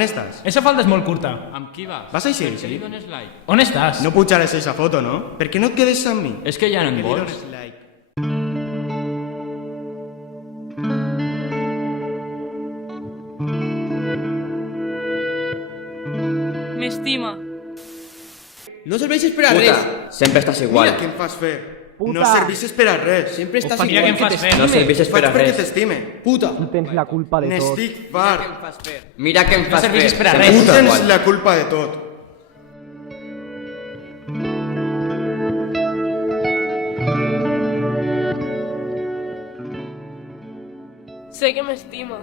On estàs? Esa falda és molt curta. Amb qui vas? Vas així, Per què sí? li dones like? On estàs? No pujaràs aquesta foto, no? Per què no et quedes amb mi? És que ja no Que em li vols? dones like. M'estima. No serveixes per a Puta, res. sempre estàs igual. Mira què em fas fer. No servisses per a res. Sempre estàs Ufa, mira igual què em fas fer. No serveixes Ho per faig a perquè res. t'estime. Puta. Tens la culpa de tot. N'estic fart. Mira què em fas fer. serveixes per a Sempre res. Tu estàs tens igual. la culpa de tot. Sé que m'estima.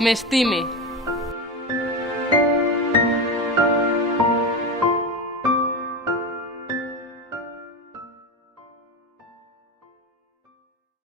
M'estime.